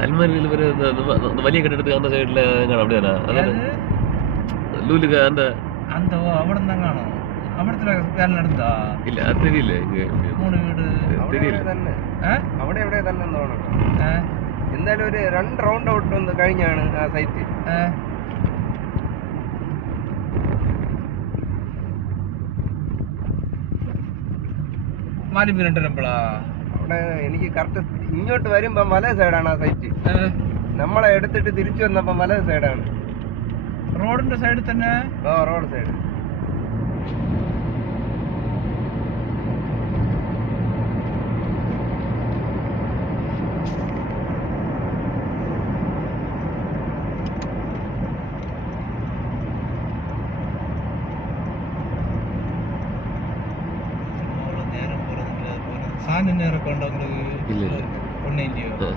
സൽമാൻ വലിയ കെട്ടിടത്ത് കാണുന്ന സൈഡില് അവിടെയാണ് അതാണ് ലൂലുക அந்த அந்த അവിടെ കാണോ അവിടത്തെ വേല നടത്താ ഇല്ല അത് തെരിയില്ല 3 വീട് തെരിയില്ല തന്നെ അവിടെ എവിടെ തന്നെ തോന്നുന്നു എന്തായാലും ഒരു 2 റൗണ്ട് ഔട്ട് ഒന്ന് കഴിഞ്ഞാണ് ആ സൈറ്റ് മാലിമീൻ ടെമ്പിളാ അവിടെ എനിക്ക് കറക്റ്റ് ഇങ്ങോട്ട് വരുമ്പോ മല സൈഡാണ് ആ സൈറ്റ് നമ്മളെ എടുത്തിട്ട് തിരിച്ചു വന്നപ്പോ മല സൈഡാണ് റോഡിന്റെ സൈഡിൽ തന്നെ റോഡ് സൈഡ് സാധനം നേരൊക്കെ ഉണ്ടോ ഇല്ല ഒന്നില്ലയോ